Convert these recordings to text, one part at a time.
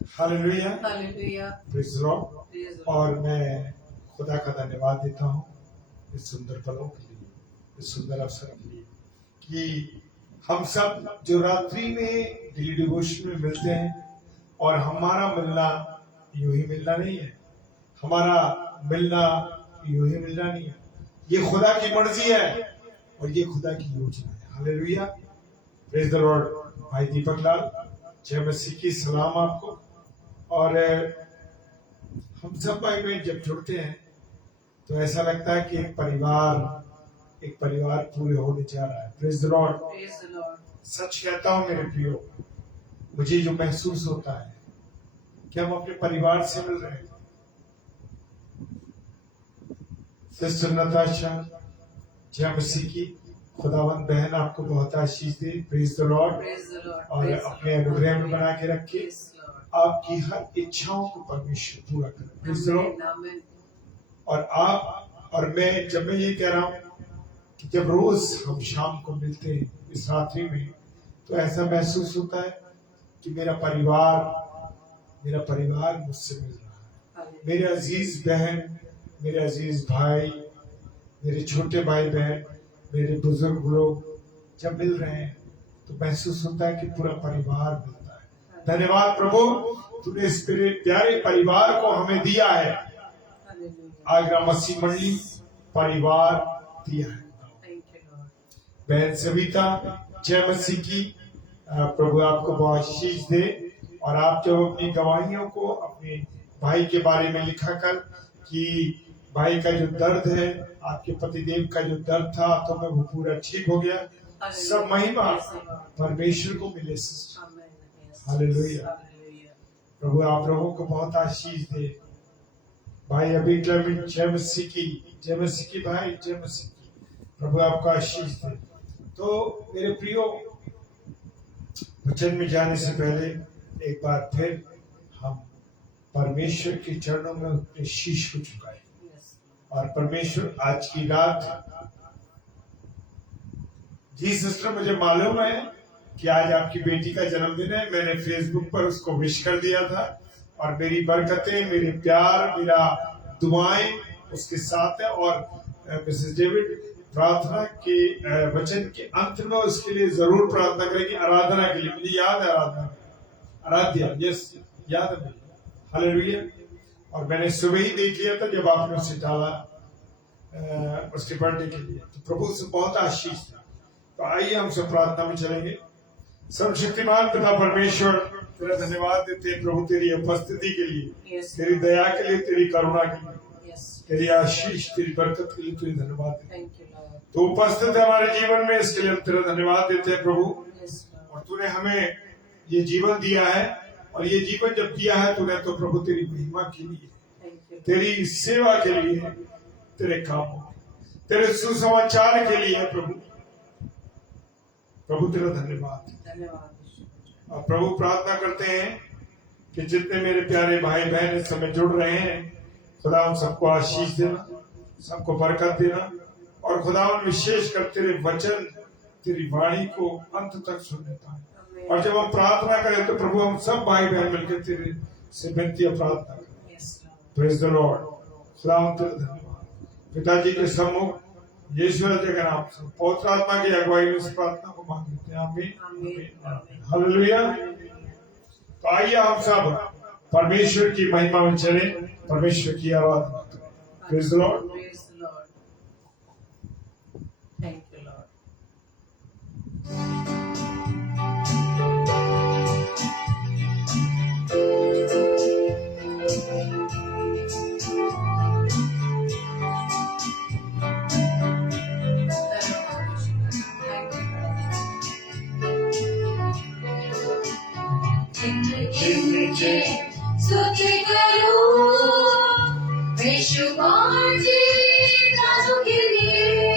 Hallelujah, hallelujah, praise the lord. और मैं खुदा का धन्यवाद देता हूँ इस सुंदर पलों के लिए, इस सुंदर अवसर के लिए कि हम सब जो रात्रि में डेली डिवोशन में मिलते हैं, और हमारा मिलना यूं ही मिलना नहीं है, हमारा मिलना यूं ही मिलना नहीं है, ये खुदा की मर्जी है और ये खुदा की योजना है। Hallelujah, praise the Lord. भाई दीपक लाल, जय मसीह की सलाम आपको। और हम सब भाई बहन जब जुड़ते हैं तो ऐसा लगता है कि एक परिवार पूरे होने जा रहा है। Praise the Lord. सच कहता हूँ मेरे प्रियो, मुझे जो महसूस होता है कि हम अपने परिवार से मिल रहे हैं। सिस्टर नताशा, जय मसीह की, खुदावंद बहन आपको बहुत आशीष दे। Praise the lord. और अपने अनुग्रह में बना के रखे, आपकी हर इच्छाओं को परमेश्वर पूरा करे। Praise the lord. और आप और मैं, जब मैं ये कह रहा हूँ कि जब रोज हम शाम को मिलते हैं इस रात्रि में, तो ऐसा महसूस होता है कि मेरा परिवार मुझसे मिल रहा है। मेरे अजीज बहन, मेरे अजीज भाई, मेरे छोटे भाई बहन, मेरे बुजुर्ग लोग जब मिल रहे हैं तो महसूस होता है कि पूरा परिवार मिलता है। धन्यवाद प्रभु, तूने इस प्यारे परिवार को हमें दिया है। आगरा मसीह मंडली परिवार दिया है। बहन सविता, जय मसीह की, प्रभु आपको बहुत आशीष दे। और आप जब अपनी गवाहियों को अपने भाई के बारे में लिखा कर कि भाई का जो दर्द है, आपके पतिदेव का जो दर्द था, तो मैं वो पूरा ठीक हो गया। सब महिमा परमेश्वर को मिले। हालेलुया, प्रभु आप लोगों को बहुत आशीष दे। भाई अभी जय मसीह की भाई, जय मसीह की, प्रभु आपका आशीष दे। तो मेरे प्रियो, वचन में जाने से पहले एक बार फिर हम परमेश्वर के चरणों में अपने शीश को झुकाएं। और परमेश्वर आज की रात, जी सिस्टर, मुझे मालूम है कि आज आपकी बेटी का जन्मदिन है। मैंने फेसबुक पर उसको विश कर दिया था, और मेरी बरकतें, मेरे प्यार, मेरा दुआएं उसके साथ है। और मिसेस डेविड प्रार्थना के वचन के अंत में उसके लिए जरूर प्रार्थना करेगी, आराधना के लिए। मुझे याद है आराध्या, यस याद है मुझे। हालेलुया। और मैंने सुबह ही देख लिया था जब आपने उसे डाला उसके बर्थडे के लिए, तो प्रभु से बहुत आशीष था। तो आइए हम सब प्रार्थना में चलेंगे। सर्वशक्तिमान पिता परमेश्वर, तेरा धन्यवाद देते हैं प्रभु, तेरी उपस्थिति के लिए, तेरी दया के लिए, तेरी करुणा के लिए, तेरी आशीष, तेरी बरकत के लिए तुझे धन्यवाद देते हैं। तो उपस्थित है हमारे जीवन में, इसके लिए हम तेरा धन्यवाद देते हैं प्रभु। और तूने हमें ये जीवन दिया है, और ये जीवन जब दिया है तूने, तो प्रभु तेरी महिमा के लिए, तेरी सेवा के लिए, तेरे कामों, तेरे सुसमाचार के लिए प्रभु तेरा धन्यवाद। और प्रभु प्रार्थना करते हैं कि जितने मेरे प्यारे भाई बहन इस समय जुड़ रहे हैं, खुदा उन सबको आशीष देना, सबको बरकत देना। और खुदा उन विशेष कर तेरे वचन, तेरी वाणी को अंत तक सुनने पाए। और जब हम प्रार्थना करें तो प्रभु हम सब भाई बहन मिलकर तेरे से विनती प्रार्थना करें। Praise the Lord. खुदा तेरा धन्यवाद। पिताजी के सम्मुख यीशु के नाम से पवित्र आत्मा की अगुवाई में इस प्रार्थना को मांग लेते हैं। आमीन। हालेलुया। तो आइए हम सब परमेश्वर की महिमा में चले, परमेश्वर की आराधना करें। Praise the Lord. Thank you Lord. स्तुति करूं बेशुमार दानों के लिए,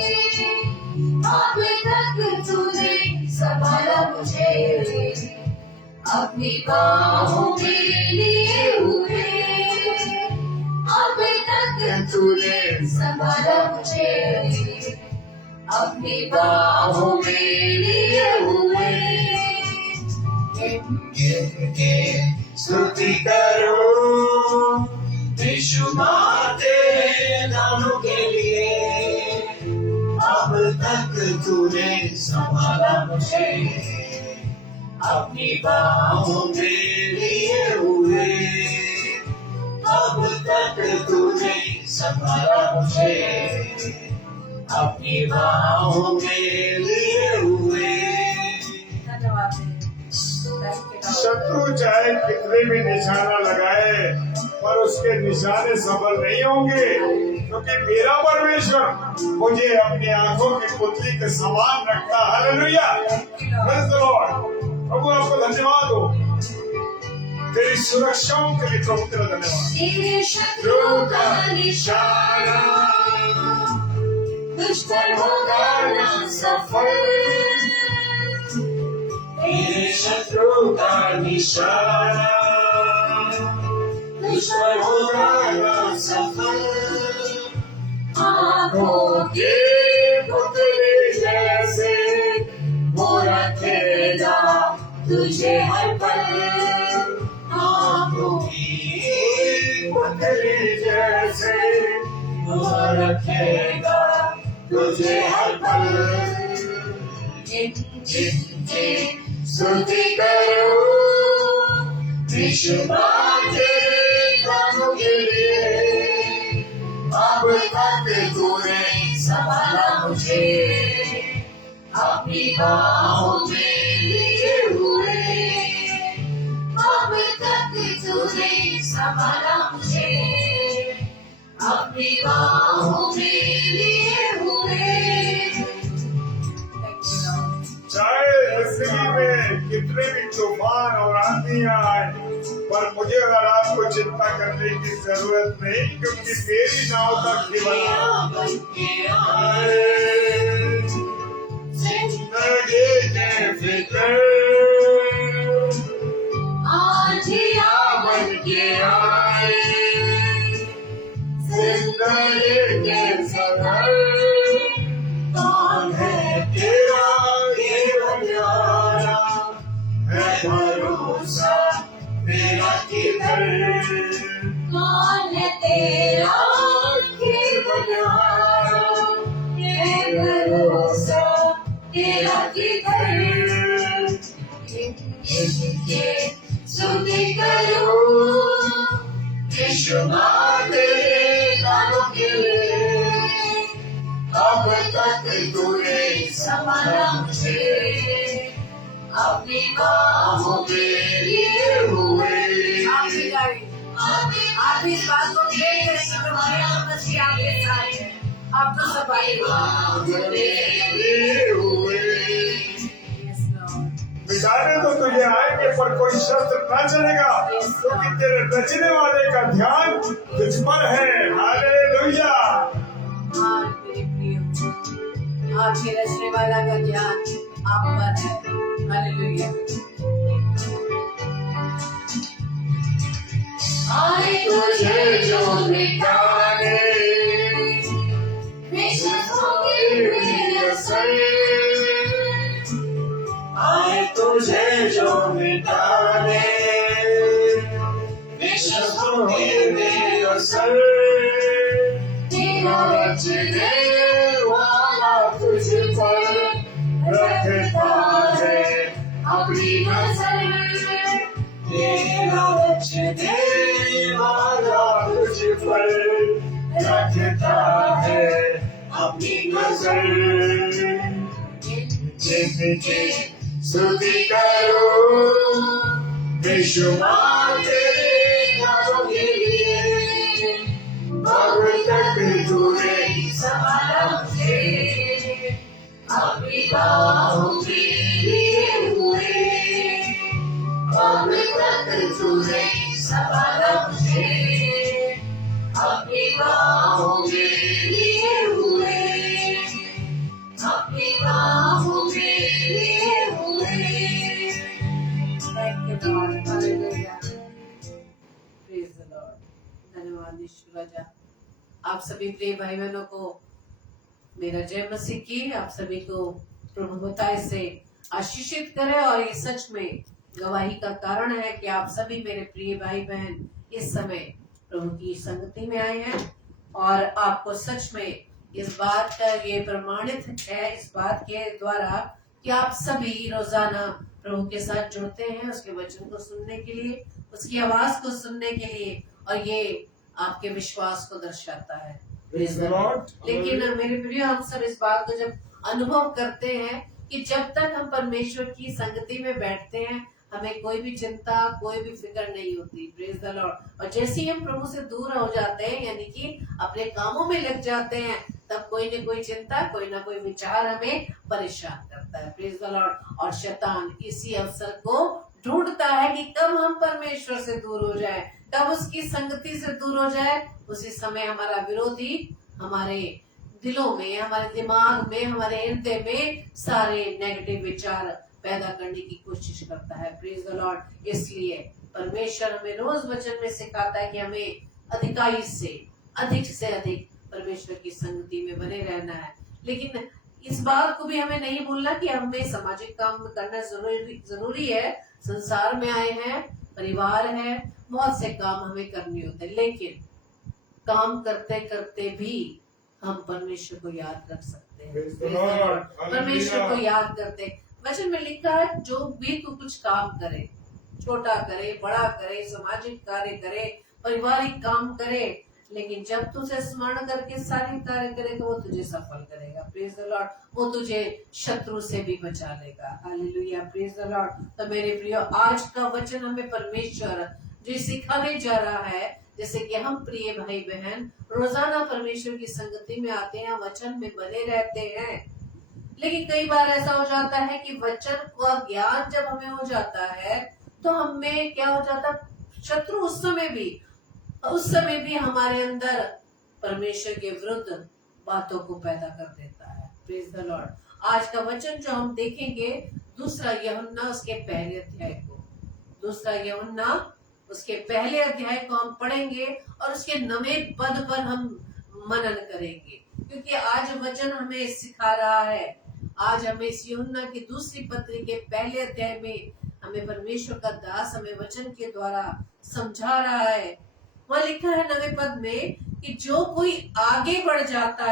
अब तक तूने संभाला मुझे, अपनी बाहों में लिए हुए। अब तक तूने संभाला मुझे, अपनी बाहों में लिए हुए। स्तुति करो यीशु माँ तेरे दानों के लिए। अब तक तूने संभाला मुझे अपनी बाहों में लिए हुए। अब तक तूने संभाला मुझे अपनी बाहों में लिए हुए। धन्यवाद Thank you, Lord. शत्रु चाहे कितने भी निशाना लगाए पर उसके निशाने सफल नहीं होंगे, क्योंकि मेरा परमेश्वर मुझे अपनी आंखों की पुतली के समान रखता। Hallelujah, praise the lord. प्रभु आपको धन्यवाद हो तेरी सुरक्षाओं के लिए। प्रभु तेरा धन्यवाद। तेरे शत्रु का निशाना तुझ पर होगा ना सफल। तेरे शत्रु का निशाना तुझ पर होगा ना सफल। आंखों के पुतले जैसे वो रखेगा तुझे हर पल। आंखों की पुतली जैसे वो रखेगा तुझे हर पल। जिनके स्तुति करो यीशु माँ तेरे दानों के लिए। अब तक तूने संभाला मुझे अपनी बाहों में लिए हुए। अब तक तूने संभाला मुझे अपनी बाहों में लिए हुए। Thank you, Lord. चाहे जिंदगी में कितने भी तूफान और आंधियां आए, पर मुझे अगर आपको चिंता करने की जरूरत नहीं, क्योंकि मेरी नाव तक केवल जिंदगी के फिक्र आंधिया बन के आए। जिंदगी के सफर कौन है तेरा केवल यारा है भरोसा तेरा किधर। कौन है तेरा केवल यारा है भरोसा तेरा किधर। इनके स्तुति करो यीशु माँ तेरे दानों के लिए। अब तक तूने संभाला मुझे अपनी बाहों में लिए हुए। आप भी गाइए। आप इस बात को देख रहे हैं कि हमारे मसीह आपके साथ है। आप तो सब आइए। बाहों में लिए हुए। Yes, Lord. बिगाड़ने तो तुझे आएंगे, पर कोई शस्त्र न चलेगा, क्योंकि तेरे रचने वाले का ध्यान तुझ पर है। हालेलुया। हाँ, मेरे प्रियो, आपके रचने वाला का ज्ञान आप पर है। हालेलुया। आए तुझे जो मिटाने विश्वों की बेअसर। आए तुझे जो मिटाने विश्व में बेअसर। तेरा रचने वाला तुझ पर रखता है अपनी नजर। तेरा रचने वाला तुझ पर रखता है अपनी नजर। जिनकी स्तुति करो यीशु माँ तेरे दानों के लिए। अब तक तूने संभाला मुझे अपनी बाहों में लिए हुए। अब तक तूने संभाला मुझे अपनी बाहों में लिए हुए। अपनी बाहों में लिए हुए। Thank you, Lord. Hallelujah. Praise the Lord. धन्यवाद यीशु राजा। आप सभी प्रिय भाई बहनों को मेरा जय मसीह की। आप सभी को प्रभु बताए से आशीषित करे और ये सच में गवाही का कारण है कि आप सभी मेरे प्रिय भाई बहन इस समय प्रभु की संगति में आए हैं और आपको सच में इस बात का ये प्रमाणित है इस बात के द्वारा कि आप सभी रोजाना प्रभु के साथ जुड़ते हैं उसके वचन को सुनने के लिए, उसकी आवाज को सुनने के लिए, और ये आपके विश्वास को दर्शाता है। Praise the Lord. लेकिन मेरे प्रिय हम सब इस बात को जब अनुभव करते हैं कि जब तक हम परमेश्वर की संगति में बैठते हैं हमें कोई भी चिंता कोई भी फिक्र नहीं होती। Praise the lord. और जैसे ही हम प्रभु से दूर हो जाते हैं यानी कि अपने कामों में लग जाते हैं तब कोई न कोई चिंता कोई ना कोई विचार हमें परेशान करता है। Praise the lord. और शैतान इसी अवसर को ढूंढता है कि कब हम परमेश्वर से दूर हो जाए, कब उसकी संगति से दूर हो जाए। उसी समय हमारा विरोधी हमारे दिलों में, हमारे दिमाग में, हमारे हृदय में सारे नेगेटिव विचार पैदा करने की कोशिश करता है। Praise the Lord. इसलिए परमेश्वर हमें रोज वचन में सिखाता है कि हमें अधिक से अधिक परमेश्वर की संगति में बने रहना है। लेकिन इस बात को भी हमें नहीं भूलना कि हमें सामाजिक काम करना जरूरी है। संसार में आए हैं, परिवार है, बहुत से काम हमें करने होते हैं, लेकिन काम करते करते भी हम परमेश्वर को याद रख सकते हैं। परमेश्वर को याद करते, वचन में लिखा है जो भी तू कुछ काम करे, छोटा करे बड़ा करे, सामाजिक कार्य करे, पारिवारिक काम करे, लेकिन जब तू उसे स्मरण करके सारे कार्य करेगा वो तुझे सफल करेगा। Praise the Lord. वो तुझे शत्रु से भी बचा लेगा। हालेलुया। Praise the Lord. तो मेरे प्रियो आज का वचन हमें परमेश्वर जो सिखाने जा रहा है, जैसे कि हम प्रिय भाई बहन रोजाना परमेश्वर की संगति में आते हैं, वचन में बने रहते हैं, लेकिन कई बार ऐसा हो जाता है कि वचन का ज्ञान जब हमें हो जाता है तो हमें क्या हो जाता है, शत्रु उस समय भी हमारे अंदर परमेश्वर के विरुद्ध बातों को पैदा कर देता है। Praise the Lord. आज का वचन जो हम देखेंगे दूसरा यूहन्ना उसके पहले अध्याय को हम पढ़ेंगे और उसके 9वें पद पर हम मनन करेंगे, क्योंकि आज वचन हमें सिखा रहा है। आज हमें इस यूहन्ना की दूसरी पत्री के पहले अध्याय में हमें परमेश्वर का दास हमें वचन के द्वारा समझा रहा है। वहाँ लिखा है 9वें पद में कि जो कोई आगे बढ़ जाता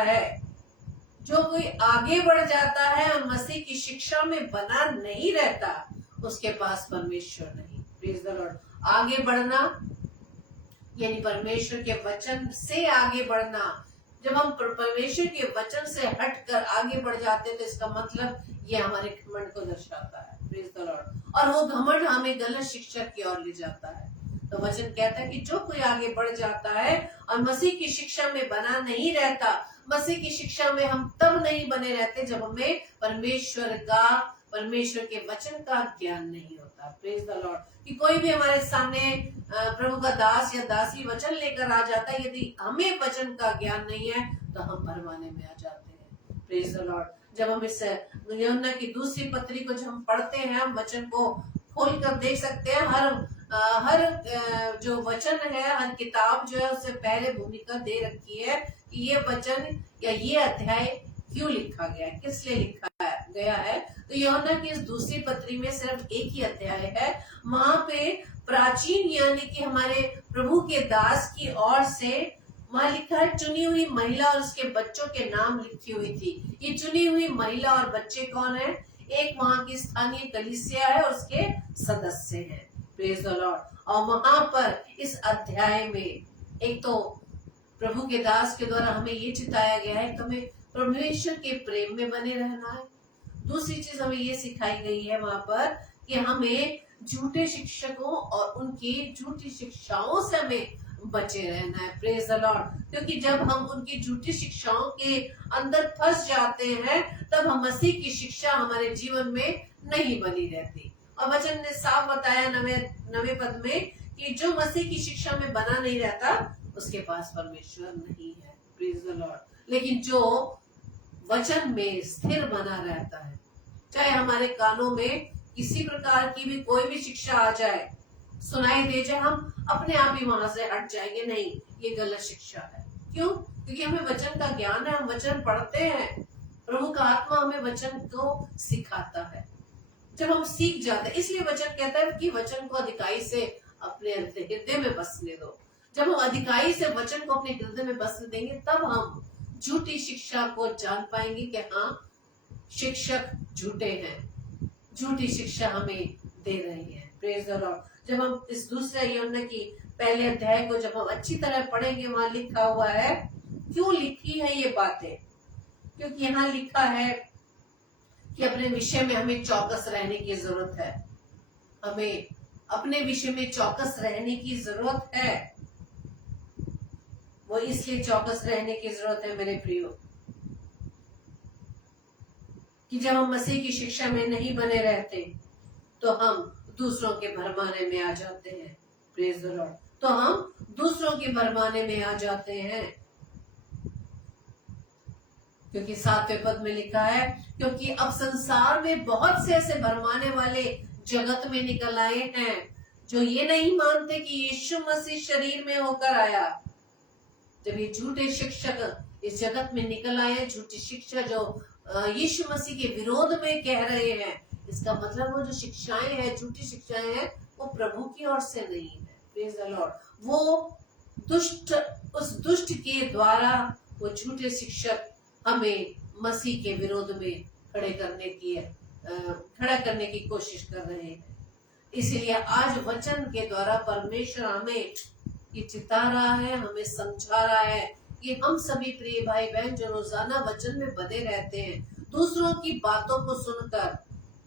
है और मसीह की शिक्षा में बना नहीं रहता उसके पास परमेश्वर नहीं। Praise the Lord. आगे बढ़ना यानी परमेश्वर के वचन से आगे बढ़ना। जब हम परमेश्वर के वचन से हटकर आगे बढ़ जाते हैं तो इसका मतलब ये हमारे घमंड को दर्शाता है। Praise the lord. और वो घमंड हमें गलत शिक्षा की ओर ले जाता है। तो वचन कहता है कि जो कोई आगे बढ़ जाता है और मसीह की शिक्षा में बना नहीं रहता, मसीह की शिक्षा में हम तब नहीं बने रहते जब हमें परमेश्वर के वचन का ज्ञान नहीं होता। Praise the Lord. कि कोई भी हमारे सामने प्रभु का दास या दासी वचन लेकर आ जाता है, यदि हमें वचन का ज्ञान नहीं है तो हम भरमाने में आ जाते हैं। Praise the Lord. जब हम इस यूहन्ना की दूसरी पत्री को जब हम पढ़ते हैं, हम वचन को खोल कर देख सकते हैं। हर जो वचन है, हर किताब जो है उससे पहले भूमिका दे रखी है कि ये वचन या ये अध्याय क्यों लिखा गया है, किस लिए लिखा गया है। तो यूहन्ना की इस दूसरी पत्री में सिर्फ एक ही अध्याय है। वहां पे प्राचीन यानी कि हमारे प्रभु के दास की ओर से वहां लिखा है चुनी हुई महिला और उसके बच्चों के नाम लिखी हुई थी। ये चुनी हुई महिला और बच्चे कौन है? एक वहां की स्थानीय कलीसिया है और उसके सदस्य हैं। Praise the lord. और वहां पर इस अध्याय में एक तो प्रभु के दास के द्वारा हमें ये चिताया गया है कि हमें परमेश्वर के प्रेम में बने रहना है। दूसरी चीज हमें ये सिखाई गई है वहां पर कि हमें झूठे शिक्षकों और उनकी झूठी शिक्षाओं से हमें बचे रहना है। Praise the Lord. क्योंकि जब हम उनकी झूठी शिक्षाओं के अंदर फंस जाते हैं तब हम मसीह की शिक्षा हमारे जीवन में नहीं बनी रहती। और वचन ने साफ बताया 9वें पद में कि जो मसीह की शिक्षा में बना नहीं रहता उसके पास परमेश्वर नहीं है। Praise the Lord. लेकिन जो वचन में स्थिर बना रहता है, चाहे हमारे कानों में किसी प्रकार की भी कोई भी शिक्षा आ जाए, सुनाई दे जाए, हम अपने आप ही वहां से हट जाएंगे, नहीं ये गलत शिक्षा है। क्यों? क्योंकि हमें वचन का ज्ञान है, हम वचन पढ़ते हैं, प्रभु का आत्मा हमें वचन को सिखाता है। जब हम सीख जाते हैं। इसलिए वचन कहता है कि वचन को अधिकाई से अपने हृदय में बसने दो। जब हम अधिकाई से वचन को अपने हृदय में बसने देंगे, तब हम झूठी शिक्षा को जान पाएंगे कि हाँ, शिक्षक झूठे हैं, झूठी शिक्षा हमें दे रहे हैं। Praise the Lord. जब हम इस दूसरे यूहन्ना की पहले अध्याय को जब हम अच्छी तरह पढ़ेंगे, वहां लिखा हुआ है, क्यों लिखी है ये बातें, क्योंकि यहाँ लिखा है कि अपने विषय में हमें चौकस रहने की जरूरत है। हमें अपने विषय में चौकस रहने की जरूरत है। वो इसलिए चौकस रहने की जरूरत है मेरे प्रियो, कि जब हम मसीह की शिक्षा में नहीं बने रहते तो हम दूसरों के भरमाने में आ जाते हैं। Praise the Lord. तो हम दूसरों के भरमाने में आ जाते हैं, क्योंकि 7वें पद में लिखा है, क्योंकि अब संसार में बहुत से ऐसे भरमाने वाले जगत में निकल आए हैं जो ये नहीं मानते कि यीशु मसीह शरीर में होकर आया। जब ये झूठे शिक्षक इस जगत में निकल आए, झूठी शिक्षा जो यीशु मसीह के विरोध में कह रहे हैं, इसका मतलब वो जो शिक्षाएं हैं, झूठी शिक्षाएं हैं, वो प्रभु की ओर से नहीं है। Praise the Lord. वो दुष्ट, उस दुष्ट के द्वारा वो झूठे शिक्षक हमें मसीह के विरोध में खड़ा करने की कोशिश कर रहे हैं। इसलिए आज वचन के द्वारा परमेश्वर हमें ये चिता रहा है, हमें समझा रहा है कि हम सभी प्रिय भाई बहन जो रोजाना वचन में बने रहते हैं, दूसरों की बातों को सुनकर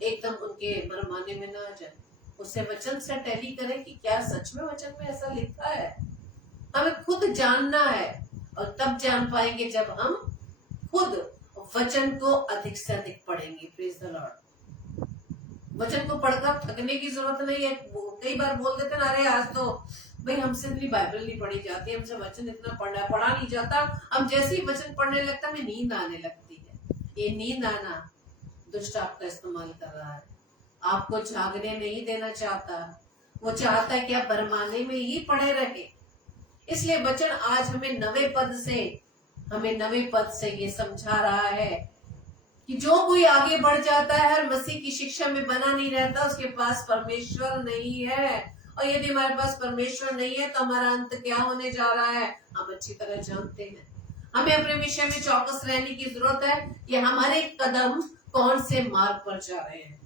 एकदम उनके भरमाने में ना आ जाए। उसे वचन से टैली करें कि क्या सच में वचन में ऐसा लिखा है। हमें खुद जानना है, और तब जान पाएंगे जब हम खुद वचन को अधिक से अधिक पढ़ेंगे। Praise the Lord. वचन को पढ़कर थकने की जरूरत नहीं है। कई बार बोल देते ना, अरे आज तो भाई हमसे इतनी बाइबल नहीं पढ़ी जाती, हमसे वचन इतना पढ़ा नहीं जाता। हम जैसे ही वचन पढ़ने लगता हमें नींद आने लगती है। ये नींद आना दुष्ट आपका इस्तेमाल कर रहा है, आपको जागने नहीं देना चाहता। वो चाहता है कि आप भरमाने में ही पड़े रहे। इसलिए वचन आज हमें नवे पद से ये समझा रहा है कि जो कोई आगे बढ़ जाता है, हर मसीह की शिक्षा में बना नहीं रहता, उसके पास परमेश्वर नहीं है। और यदि हमारे पास परमेश्वर नहीं है तो हमारा अंत क्या होने जा रहा है, हम अच्छी तरह जानते हैं। हमें अपने विषय में चौकस रहने की जरूरत है कि हमारे कदम कौन से मार्ग पर जा रहे हैं,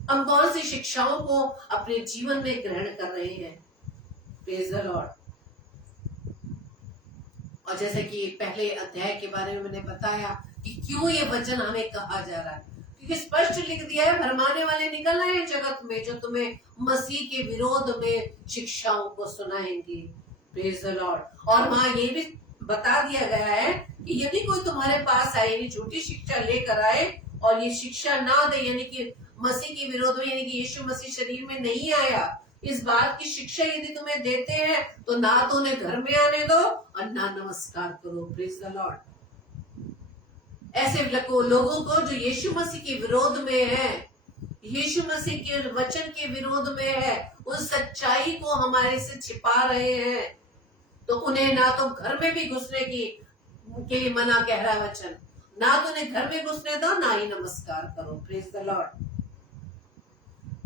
हम कौन सी शिक्षाओं को अपने जीवन में ग्रहण कर रहे हैं। Praise the lord. और जैसे कि पहले अध्याय के बारे में मैंने बताया कि क्यों ये वचन हमें कहा जा रहा है, क्योंकि स्पष्ट लिख दिया है, भरमाने वाले निकल आए हैं जगत में जो तुम्हें मसीह के विरोध में शिक्षाओं को सुनाएंगे। Praise the lord. और वहां ये भी बता दिया गया है कि यदि कोई तुम्हारे पास आए, यानी झूठी शिक्षा लेकर आए और ये शिक्षा ना दे, यानी कि मसीह के विरोध में, यानी कि यीशु मसीह शरीर में नहीं आया, इस बात की शिक्षा यदि तुम्हें देते हैं तो ना तो उन्हें घर में आने दो और ना नमस्कार करो। Praise the Lord. ऐसे लोगों को जो यीशु मसीह के विरोध में है, यीशु मसीह के वचन के विरोध में है, उस सच्चाई को हमारे से छिपा रहे हैं, तो उन्हें ना तो घर में भी घुसने के लिए मना कह रहा है वचन, ना तो उन्हें घर में घुसने दो, ना ही नमस्कार करो। Praise the Lord.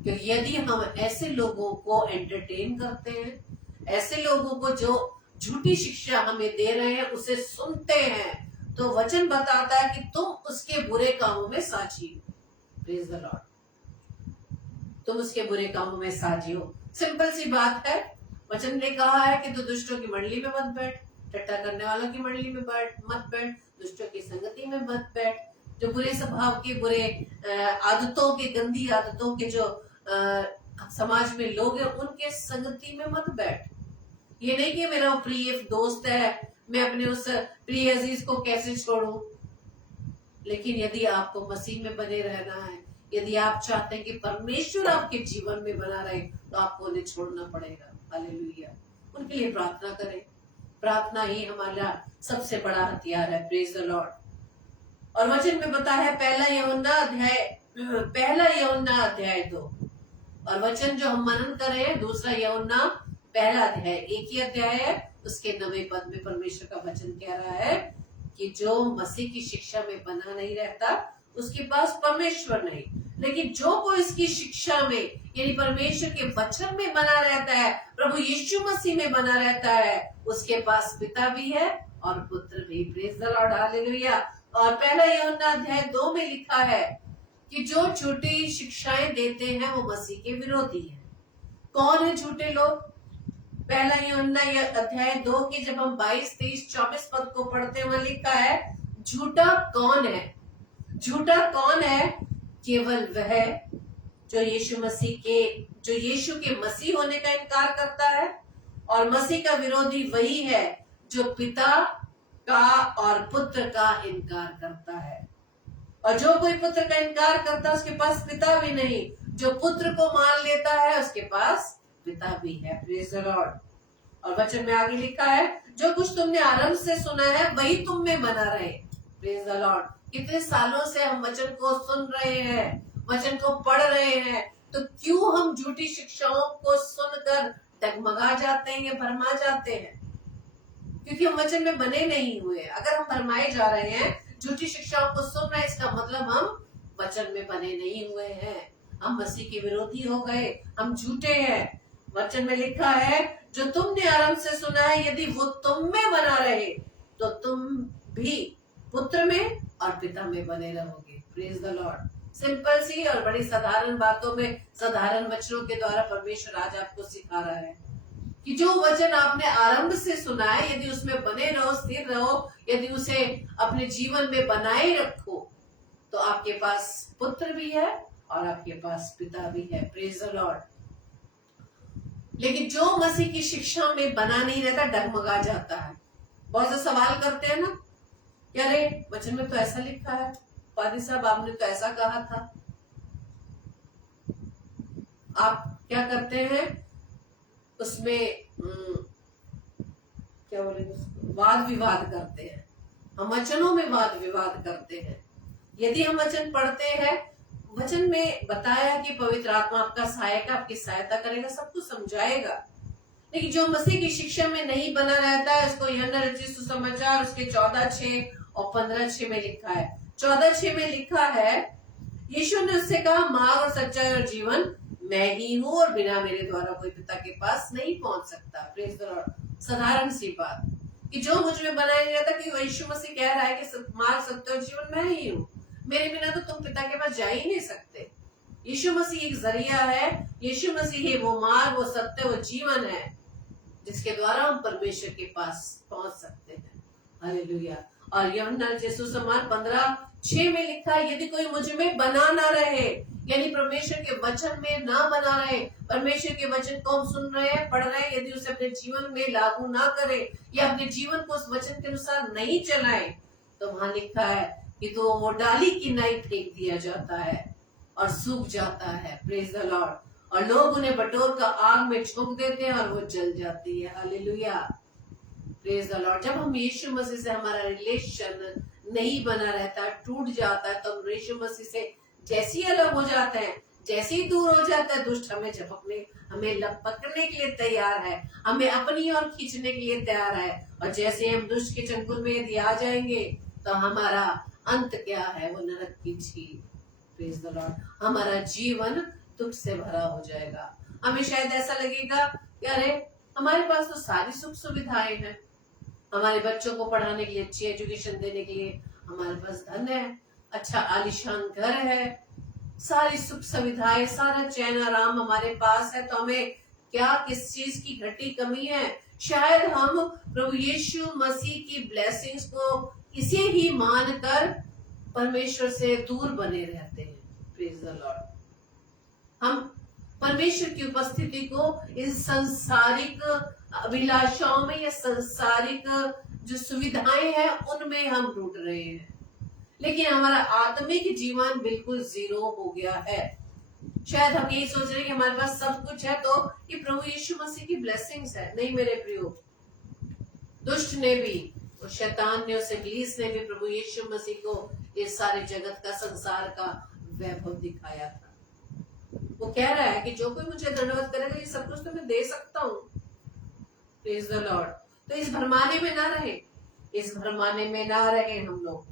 क्योंकि यदि हम ऐसे लोगों को एंटरटेन करते हैं, ऐसे लोगों को जो झूठी शिक्षा हमें दे रहे हैं उसे सुनते हैं, तो वचन बताता है कि तुम उसके बुरे कामों में साझी हो। Praise the Lord. तुम उसके बुरे कामों में साझी हो। सिंपल सी बात है, वचन ने कहा है कि तू दुष्टों की मंडली में मत बैठ, टट्टा करने वालों की मंडली में मत बैठ, दुष्टों की संगति में मत बैठ, जो बुरे स्वभाव के, बुरे आदतों के, गंदी आदतों के जो समाज में लोग हैं, उनके संगति में मत बैठ। ये नहीं कि मेरा प्रिय दोस्त है, मैं अपने उस प्रिय अजीज को कैसे छोड़ूं। लेकिन यदि आपको मसीह में बने रहना है, यदि आप चाहते हैं कि परमेश्वर आपके जीवन में बना रहे, तो आपको उन्हें छोड़ना पड़ेगा। हालेलुया। उनके लिए प्रार्थना करें। प्रार्थना ही हमारा सबसे बड़ा हथियार है। Praise the lord. और वचन में बताया है पहला यूहन्ना अध्याय 2, और वचन जो हम मनन कर रहे हैं दूसरा यूहन्ना पहला अध्याय, एक ही अध्याय है, उसके 9वें पद में परमेश्वर का वचन कह रहा है कि जो मसीह की शिक्षा में बना नहीं रहता उसके पास परमेश्वर नहीं। लेकिन जो कोई इसकी शिक्षा में यानी परमेश्वर के वचन में बना रहता है, प्रभु यीशु मसीह में बना रहता है, उसके पास पिता भी है और पुत्र भी। Praise the Lord, hallelujah. और पहला यूहन्ना अध्याय 2 में लिखा है कि जो झूठी शिक्षाएं देते हैं वो मसीह के विरोधी हैं। कौन है झूठे लोग? पहला यूहन्ना अध्याय 2 के जब हम 22, 23, 24 पद को पढ़ते हुए लिखा है, झूठा कौन है? झूठा कौन है? केवल वह जो यीशु के मसीह होने का इनकार करता है, और मसीह का विरोधी वही है जो पिता का और पुत्र का इनकार करता है। और जो कोई पुत्र का इनकार करता है उसके पास पिता भी नहीं, जो पुत्र को मान लेता है उसके पास पिता भी है। Praise the lord. और वचन में आगे लिखा है, जो कुछ तुमने आरंभ से सुना है वही तुम में बना रहे। Praise the Lord. कितने सालों से हम वचन को सुन रहे हैं, वचन को पढ़ रहे हैं, तो क्यों हम झूठी शिक्षाओं को सुनकर डगमगा जाते हैं या भरमा जाते हैं? क्योंकि हम वचन में बने नहीं हुए। अगर हम भरमाए जा रहे हैं, झूठी शिक्षाओं को सुन रहे हैं, इसका मतलब हम वचन में बने नहीं हुए हैं, हम मसीह के विरोधी हो गए, हम झूठे हैं। वचन में लिखा है, जो तुमने आरंभ से सुना है यदि वो तुम में बना रहे तो तुम भी पुत्र में और पिता में बने रहोगे। Praise the Lord. सिंपल सी और बड़ी साधारण बातों में, साधारण वचनों के द्वारा परमेश्वर आज आपको सिखा रहा है कि जो वचन आपने आरंभ से सुना है, यदि उसमें बने रहो, स्थिर रहो, यदि उसे अपने जीवन में बनाए रखो, तो आपके पास पुत्र भी है और आपके पास पिता भी है। Praise the Lord. लेकिन जो मसीह की शिक्षा में बना नहीं रहता, डगमगा जाता है। बहुत से सवाल करते हैं ना, क्या रे वचन में तो ऐसा लिखा है, पादी साहब आपने तो ऐसा कहा था। आप क्या करते हैं उसमें, क्या बोलेंगे, वाद विवाद करते हैं। हम वचनों में वाद विवाद करते हैं। यदि हम वचन पढ़ते हैं, वचन में बताया कि पवित्र आत्मा आपका सहायक, आपकी सहायता करेगा, सब कुछ समझाएगा। लेकिन जो मसीह की शिक्षा में नहीं बना रहता है, उसको यूहन्ना रचित सुसमाचार उसके 14:6 और 15:6 में लिखा है। 14:6 में लिखा है, यीशु ने उससे कहा, मार्ग और सच्चाई और जीवन मैं ही हूँ, और बिना मेरे द्वारा कोई पिता के पास नहीं पहुंच सकता। Praise the Lord. साधारण सी बात कि जो मुझ में बनाया नहीं रहता, कि यीशु मसीह कह रहा है कि मार्ग, सत्य और जीवन मैं ही हूँ, मेरे बिना तो तुम पिता के पास जा ही नहीं सकते। यीशु मसीह एक जरिया है, यीशु मसीह ही वो मार्ग, वो सत्य, वो जीवन है जिसके द्वारा हम परमेश्वर के पास पहुंच सकते हैं। हालेलुया। और यूहन्ना रचित सुसमाचार 15:6 में लिखा है, यदि कोई मुझ में बना ना रहे, यानी परमेश्वर के वचन में ना बना रहे, परमेश्वर के वचन को हम सुन रहे हैं, पढ़ रहे हैं, यदि उसे अपने जीवन में लागू ना करे या अपने जीवन को उस वचन के अनुसार नहीं चलाए, तो वहां लिखा है कि तो वो डाली की नाई फेंक दिया जाता है और सूख जाता है। Praise the lord. और लोग उन्हें बटोर कर आग में झोंक देते हैं और वो जल जाती है। हालेलुया। Praise the Lord. जब हम यीशु मसीह से हमारा रिलेशन नहीं बना रहता, टूट जाता है, तो हम यीशु मसीह से जैसे ही अलग हो जाते हैं, जैसे ही दूर हो जाता है, दुष्ट हमें झपकने, हमें पकड़ने के लिए तैयार है, हमें अपनी ओर खींचने के लिए तैयार है। और जैसे हम दुष्ट के चंगुल में यदि आ जाएंगे, तो हमारा अंत क्या है? वो नरक की झील। Praise the Lord. हमारा जीवन दुख से भरा हो जाएगा। हमें शायद ऐसा लगेगा कि अरे हमारे पास तो सारी सुख सुविधाएं हैं, हमारे बच्चों को पढ़ाने के लिए, अच्छी एजुकेशन देने के लिए हमारे पास धन है, अच्छा आलीशान घर है, सारी सुख सुविधाएं, सारा चैन आराम हमारे पास है, तो हमें क्या किस चीज की घटी कमी है? शायद हम प्रभु यीशु मसीह की ब्लेसिंग्स को इसे ही मानकर परमेश्वर से दूर बने रहते हैं। Praise the Lord. हम परमेश्वर की उपस्थिति को इस सांसारिक अभिलाषाओं में या सांसारिक जो सुविधाएं हैं उनमें हम ढूंढ रहे हैं, लेकिन हमारा आत्मिक जीवन बिल्कुल जीरो हो गया है। शायद हम यही सोच रहे हैं कि हमारे पास सब कुछ है तो ये प्रभु यीशु मसीह की ब्लेसिंग्स है। नहीं मेरे प्रियो, दुष्ट ने भी, और शैतान ने, और इब्लीस ने भी प्रभु यीशु मसीह को इस सारे जगत का, संसार का वैभव दिखाया था। वो कह रहा है कि जो कोई मुझे दंडवत करेगा, ये सब कुछ तो मैं दे सकता हूँ। Praise the Lord. तो इस भरमाने में ना रहे, इस भरमाने में ना रहे हम लोग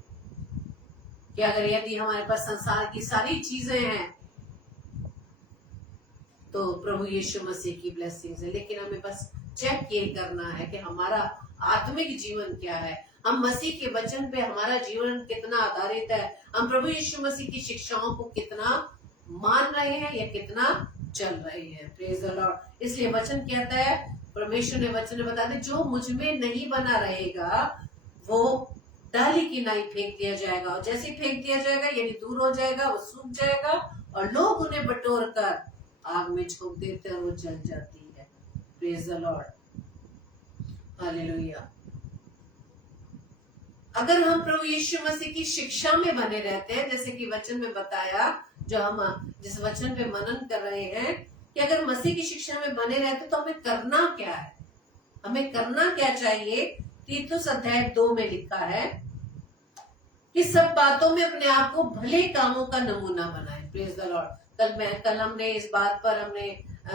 कि अगर यदि हमारे पास संसार की सारी चीजें हैं, तो प्रभु यीशु मसीह की ब्लेसिंग्स है। लेकिन हमें बस चेक ये करना है कि हमारा आत्मिक जीवन क्या है, हम मसीह के वचन पे हमारा जीवन कितना आधारित है, हम प्रभु यीशु मसीह की शिक्षाओं को कितना मान रहे हैं या कितना चल रहे हैं। Praise the Lord. इसलिए वचन कहता है, परमेश्वर ने वचन में बता दे, जो मुझ में नहीं बना रहेगा वो डाली की नाई फेंक दिया जाएगा, और जैसे फेंक दिया जाएगा यानी दूर हो जाएगा, वो सूख जाएगा और लोग उन्हें बटोर कर आग में झोंक देते हैं और वो जल जाती है। Praise the Lord, hallelujah. अगर हम प्रभु यीशु मसीह की शिक्षा में बने रहते हैं, जैसे कि वचन में बताया, जो हम जिस वचन पे मनन कर रहे हैं, कि अगर मसीह की शिक्षा में बने रहते तो हमें करना क्या है, हमें करना क्या चाहिए। तीतुस अध्याय 2 में लिखा है कि सब बातों में अपने आप को भले कामों का नमूना बनाए। Praise the Lord. कल हमने इस बात पर हमने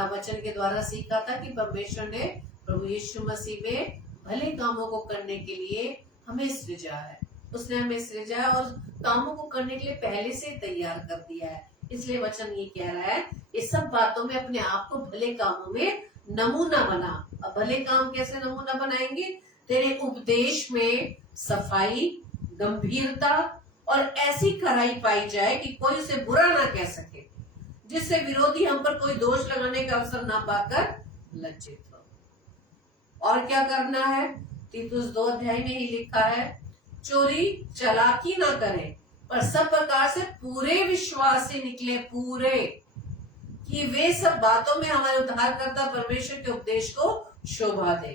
वचन के द्वारा सीखा था कि परमेश्वर ने प्रभु यीशु मसीह में भले कामों को करने के लिए हमें सृजा है, उसने हमें सृजा और कामों को करने के लिए पहले से तैयार कर दिया है। इसलिए वचन ये कह रहा है, इस सब बातों में अपने आप को भले कामों में नमूना बना। अब भले काम कैसे नमूना बनाएंगे? तेरे उपदेश में सफाई, गंभीरता और ऐसी खराई पाई जाए कि कोई उसे बुरा ना कह सके, जिससे विरोधी हम पर कोई दोष लगाने का अवसर ना पाकर लज्जित हो। और क्या करना है? तीतुस 2 अध्याय में ही लिखा है, चोरी चालाकी ना करें, पर सब प्रकार से पूरे विश्वास से निकले, पूरे, कि वे सब बातों में हमारे उद्धारकर्ता परमेश्वर के उपदेश को शोभा दे,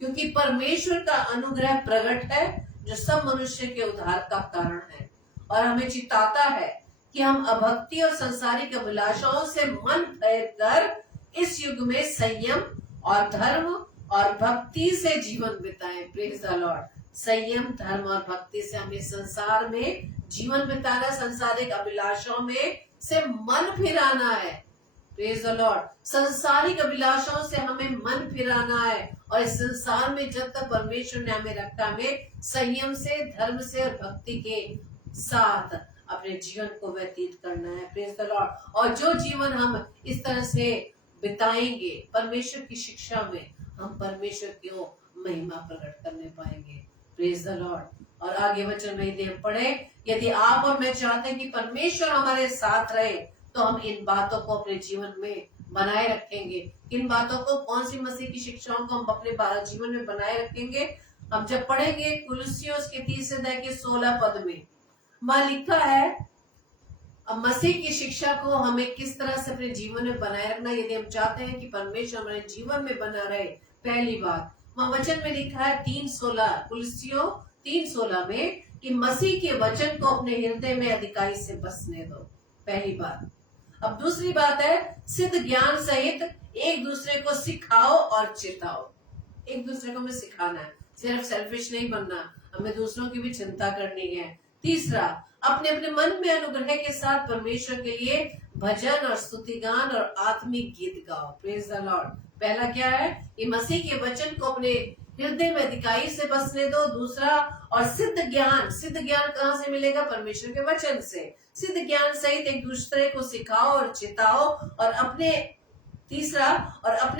क्योंकि परमेश्वर का अनुग्रह प्रकट है जो सब मनुष्य के उद्धार का कारण है, और हमें चिताता है कि हम अभक्ति और सांसारिक अभिलाषाओं से मन फेर कर इस युग में संयम और धर्म और भक्ति से जीवन बिताएं। Praise the Lord. संयम, धर्म और भक्ति से हमें संसार में जीवन बिताना, सांसारिक अभिलाषाओं में से मन फिराना है। Praise the Lord. संसारिक अभिलाषाओं से हमें मन फिराना है, और इस संसार में जब तक परमेश्वर ने हमें रखा, हमें संयम से, धर्म से और भक्ति के साथ अपने जीवन को व्यतीत करना है। Praise the lord. और जो जीवन हम इस तरह से बिताएंगे परमेश्वर की शिक्षा में, हम परमेश्वर की महिमा प्रकट करने पाएंगे। Praise the lord. और आगे वचन में यदि हम पढ़े, यदि आप और मैं चाहते हैं कि परमेश्वर हमारे साथ रहे, तो हम इन बातों को अपने जीवन में बनाए रखेंगे। इन बातों को, कौन सी मसीह की शिक्षाओं को हम अपने जीवन में बनाए रखेंगे? हम जब पढ़ेंगे कुलुस्सियों के 3 अध्याय के 16 पद में वहां लिखा है, अब मसीह की शिक्षा को हमें किस तरह से अपने जीवन में बनाए रखना, यदि हम चाहते हैं कि परमेश्वर हमारे जीवन में बना रहे। पहली बात वहां वचन में लिखा है 3:16, कुलुस्सियों 3:16 में, कि मसीह के वचन को अपने हृदय में अधिकाई से बसने दो। पहली बात। अब दूसरी बात है, सिद्ध ज्ञान सहित एक दूसरे को सिखाओ और चेताओ। एक दूसरे को हमें सिखाना है, सिर्फ सेल्फिश नहीं बनना, हमें दूसरों की भी चिंता करनी है। तीसरा, अपने अपने मन में अनुग्रह के साथ परमेश्वर के लिए भजन और स्तुतिगान और आत्मिक गीत गाओ। Praise the Lord. पहला क्या है? कि मसीह के वचन को अपने हृदय में अधिकाई से बसने दो। दूसरा, और सिद्ध ज्ञान कहाँ से मिलेगा? परमेश्वर के वचन से। सिद्ध ज्ञान सहित एक दूसरे को सिखाओ और चिताओ, और अपने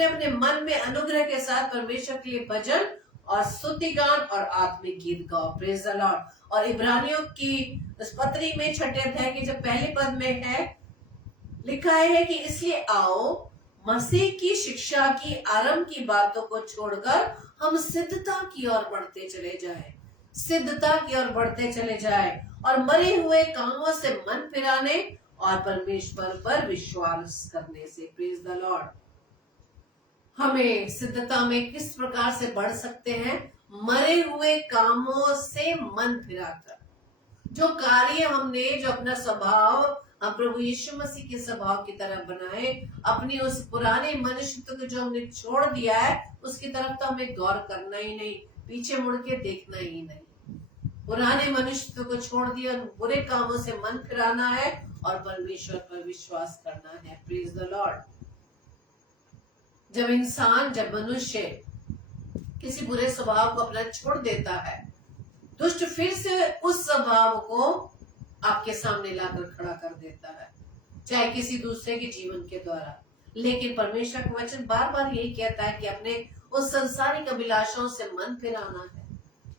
अपने मन में अनुग्रह के साथ परमेश्वर के लिए भजन और स्तुतिगान और आत्मिक गीत गाओ। Praise the lord. और इब्रानियों की उस पत्री में 6 अध्याय के जब पहले पद में है, लिखा है कि इसलिए आओ, मसीह की शिक्षा की आरंभ की बातों को छोड़कर हम सिद्धता की ओर बढ़ते चले जाएं, सिद्धता की ओर बढ़ते चले जाएं, और मरे हुए कामों से मन फिराने और परमेश्वर पर विश्वास करने से। Praise the Lord. हमें सिद्धता में किस प्रकार से बढ़ सकते हैं? मरे हुए कामों से मन फिराकर। जो कार्य हमने, जो अपना स्वभाव हम प्रभु यीशु मसीह के स्वभाव की तरह बनाए, अपनी उस पुराने मनुष्यत्व को जो हमने छोड़ दिया है, उसकी तरफ तो हमें गौर करना ही नहीं, पीछे मुड़ के देखना ही नहीं। पुराने मनुष्यत्व को छोड़ दिया, बुरे कामों से मन फिराना है और परमेश्वर पर विश्वास करना है। Praise the Lord. जब मनुष्य किसी बुरे स्वभाव को अपना छोड़ देता है, दुष्ट फिर से उस स्वभाव को आपके सामने लाकर खड़ा कर देता है, चाहे किसी दूसरे के जीवन के द्वारा। लेकिन परमेश्वर का वचन बार बार यही कहता है कि अपने उस संसारिक अभिलाषाओं से मन फिराना है।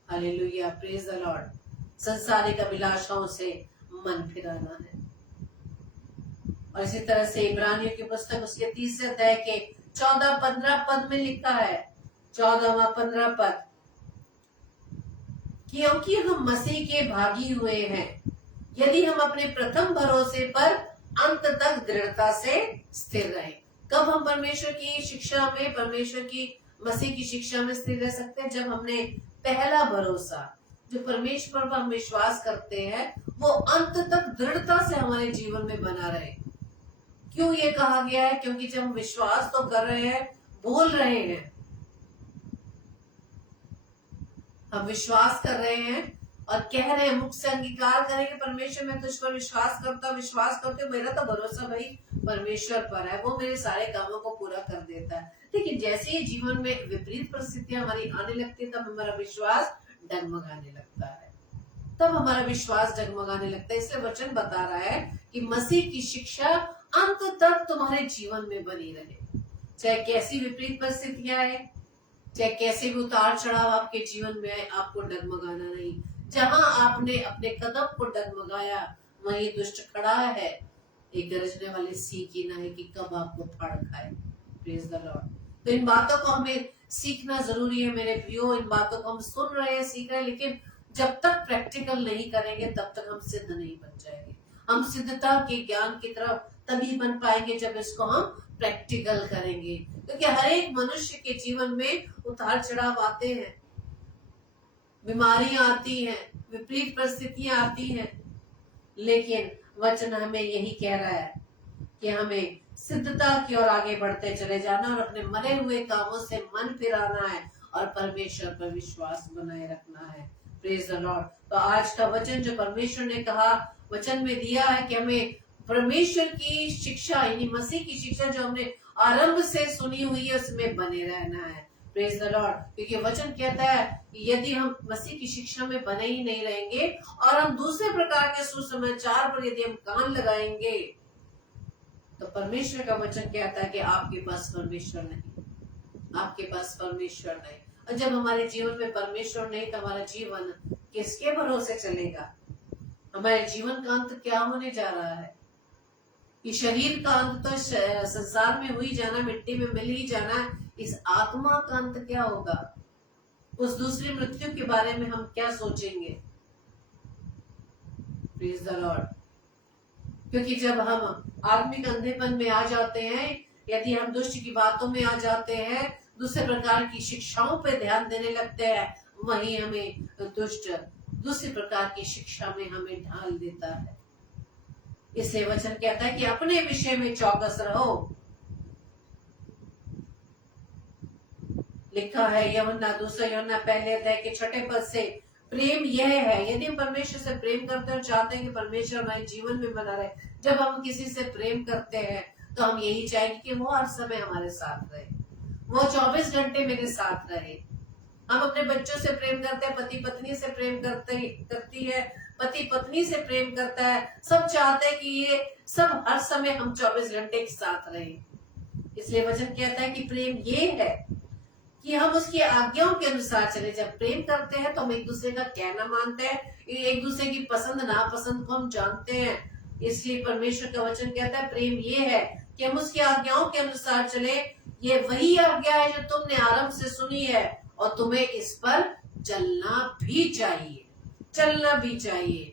Hallelujah, praise the Lord. संसारिक अभिलाषाओं से मन फिराना है। और इसी तरह से इब्रानियों की पुस्तक उसके 3 अध्याय के 14-15 पद में लिखा है, 14वां-15 पद, क्योंकि हम मसीह के भागी हुए हैं, यदि हम अपने प्रथम भरोसे पर अंत तक दृढ़ता से स्थिर रहे। कब हम परमेश्वर की शिक्षा में, परमेश्वर की मसीह की शिक्षा में स्थिर रह सकते हैं? जब हमने पहला भरोसा, जो परमेश्वर पर हम विश्वास करते हैं, वो अंत तक दृढ़ता से हमारे जीवन में बना रहे। क्यों ये कहा गया है? क्योंकि जब हम विश्वास तो कर रहे हैं, बोल रहे हैं, हम विश्वास कर रहे हैं और कह रहे हैं, मुख से अंगीकार करेंगे, परमेश्वर मैं तुझ पर विश्वास करते मेरा तो भरोसा भाई परमेश्वर पर है, वो मेरे सारे कामों को पूरा कर देता है। लेकिन जैसे ही जीवन में विपरीत परिस्थितियां हमारी आने लगती है, तब हमारा विश्वास डगमगाने लगता है, तब हमारा विश्वास डगमगाने लगता है। इसलिए वचन बता रहा है कि मसीह की शिक्षा अंत तक तुम्हारे जीवन में बनी रहे, चाहे कैसी विपरीत परिस्थितियां आए, चाहे कैसे भी उतार चढ़ाव आपके जीवन में आए, आपको डगमगाना नहीं। जहां आपने अपने कदम को डगमगाया, वहीं दुष्ट खड़ा है, एक गरजने वाली सी की ना है कि कब आपको फाड़ खाए। Praise the Lord. तो इन बातों को हमें सीखना जरूरी है मेरे प्रियो। इन बातों को हम सुन रहे हैं, सीख रहे हैं, लेकिन जब तक प्रैक्टिकल नहीं करेंगे तब तक हम सिद्ध नहीं बन जाएंगे। हम सिद्धता के ज्ञान की तरफ तभी बन पाएंगे जब इसको हम प्रैक्टिकल करेंगे। क्योंकि हर एक मनुष्य के जीवन में उतार चढ़ाव आते हैं, बीमारियां आती हैं, विपरीत परिस्थितियां आती हैं, लेकिन वचन हमें यही कह रहा है कि हमें सिद्धता की ओर आगे बढ़ते चले जाना और अपने मरे हुए कामों से मन फिराना है और परमेश्वर पर विश्वास बनाए रखना है। Praise the Lord. तो आज का वचन जो परमेश्वर ने कहा, वचन में दिया है कि हमें परमेश्वर की शिक्षा, यानी मसीह की शिक्षा जो हमने आरंभ से सुनी हुई है, उसमें बने रहना है। Praise the Lord. क्योंकि वचन कहता है कि यदि हम मसीह की शिक्षा में बने ही नहीं रहेंगे और हम दूसरे प्रकार के सुसमाचार पर यदि हम कान लगाएंगे, तो परमेश्वर का वचन कहता है कि आपके पास परमेश्वर नहीं, आपके पास परमेश्वर नहीं। और जब हमारे जीवन में परमेश्वर नहीं, तो हमारा जीवन किसके भरोसे चलेगा? हमारे जीवन का अंत क्या होने जा रहा है? कि शरीर का अंत तो संसार में हुई जाना, मिट्टी में मिल ही जाना, इस आत्मा का अंत क्या होगा? उस दूसरी मृत्यु के बारे में हम क्या सोचेंगे? Praise the Lord. क्योंकि जब हम आत्मिक अंधेपन में आ जाते हैं, यदि हम दुष्ट की बातों में आ जाते हैं, दूसरे प्रकार की शिक्षाओं पे ध्यान देने लगते हैं, वहीं हमें दुष्ट दूसरे प्रकार की शिक्षा में हमें ढाल देता है। इसलिए वचन कहता है कि अपने विषय में चौकस रहो। लिखा है यूहन्ना 2 यूहन्ना पहले अध्याय के 6 पद से, प्रेम यह है, यदि हम परमेश्वर से प्रेम करते हैं, चाहते हैं कि परमेश्वर हमारे जीवन में बना रहे, जब हम किसी से प्रेम करते हैं तो हम यही चाहेंगे कि वो हर समय हमारे साथ रहे, वो 24 घंटे मेरे साथ रहे। हम अपने बच्चों से प्रेम करते हैं, पति पत्नी से प्रेम करती है, पति पत्नी से प्रेम करता है, सब चाहते हैं कि ये सब हर समय हम 24 घंटे एक साथ रहे। इसलिए वचन कहता है कि प्रेम ये है कि हम उसकी आज्ञाओं के अनुसार चले। जब प्रेम करते हैं तो हम एक दूसरे का कहना मानते हैं, एक दूसरे की पसंद नापसंद को हम जानते हैं। इसलिए परमेश्वर का वचन कहता है प्रेम ये है कि हम उसकी आज्ञाओं के अनुसार चले। ये वही आज्ञा है जो तुमने आरंभ से सुनी है, और तुम्हें इस पर चलना भी चाहिए, चलना भी चाहिए।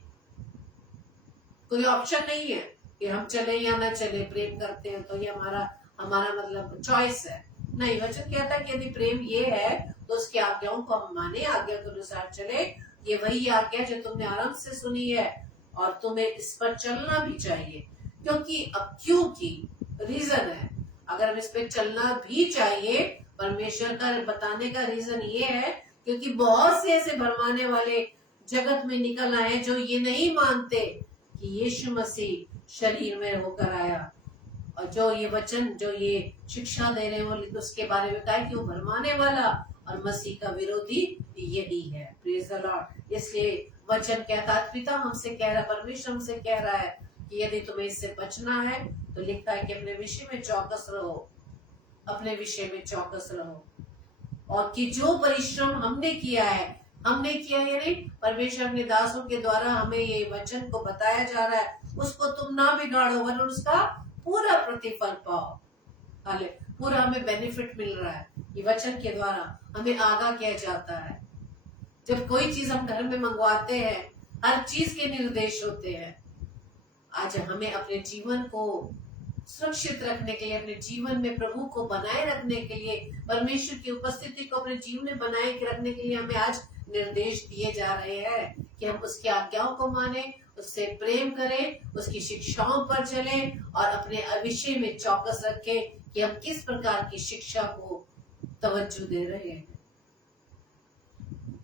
कोई ऑप्शन नहीं है कि हम चले या ना चले। प्रेम करते हैं तो ये हमारा मतलब चॉइस है, नहीं। वचन कहता है कि यदि प्रेम ये है तो उसकी आज्ञाओं को हम माने, आज्ञा के अनुसार चले। ये वही आज्ञा जो तुमने आरंभ से सुनी है, और तुम्हें इस पर चलना भी चाहिए। क्योंकि रीजन है, अगर हम इस पे चलना भी चाहिए, परमेश्वर का बताने का रीजन ये है क्योंकि बहुत से ऐसे भरमाने वाले जगत में निकल आए जो ये नहीं मानते कि यीशु मसीह शरीर में होकर आया, और जो ये वचन, जो ये शिक्षा दे रहे हैं, उसके बारे में कहा है कि वो भरमाने वाला और मसीह का विरोधी यही है। Praise the Lord. इसलिए वचन कहता है, पिता हमसे कह रहा है, परमेश्वर हमसे कह रहा है कि यदि तुम्हें इससे बचना है तो लिखा है कि अपने विषय में चौकस रहो, अपने विषय में चौकस रहो। और कि जो परिश्रम हमने किया है यानी परमेश्वर अपने दासों के द्वारा हमें ये वचन को बताया जा रहा है, उसको तुम ना बिगाड़ो वरन उसका पूरा प्रतिफल पाओ। हाले पूरा हमें बेनिफिट मिल रहा है, ये वचन के द्वारा हमें आगाह किया जाता है। जब कोई चीज हम घर में मंगवाते हैं, हर चीज के निर्देश होते हैं। आज हमें अपने जीवन को सुरक्षित रखने के लिए, अपने जीवन में प्रभु को बनाए रखने के लिए, परमेश्वर की उपस्थिति को अपने जीवन में बनाए रखने के लिए हमें आज निर्देश दिए जा रहे हैं कि हम उसकी आज्ञाओं को माने, उससे प्रेम करें, उसकी शिक्षाओं पर चलें और अपने विषय में चौकस रखें कि हम किस प्रकार की शिक्षा को तवज्जो दे रहे हैं।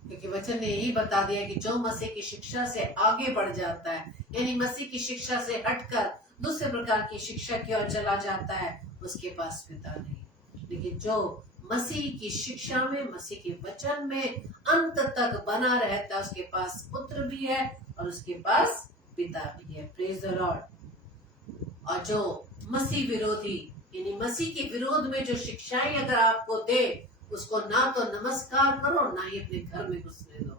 क्योंकि वचन ने यही बता दिया कि जो मसीह की शिक्षा से आगे बढ़ जाता है, यानी मसीह की शिक्षा से हटकर दूसरे प्रकार की शिक्षा की ओर चला जाता है, उसके पास पिता नहीं। लेकिन जो मसीह की शिक्षा में, मसीह के वचन में अंत तक बना रहता है, उसके पास पुत्र भी है और उसके पास पिता भी है। Praise the lord. और जो मसीह विरोधी यानी मसीह के विरोध में जो शिक्षाएं अगर आपको दे, उसको ना तो नमस्कार करो, ना ही अपने घर में घुसने दो।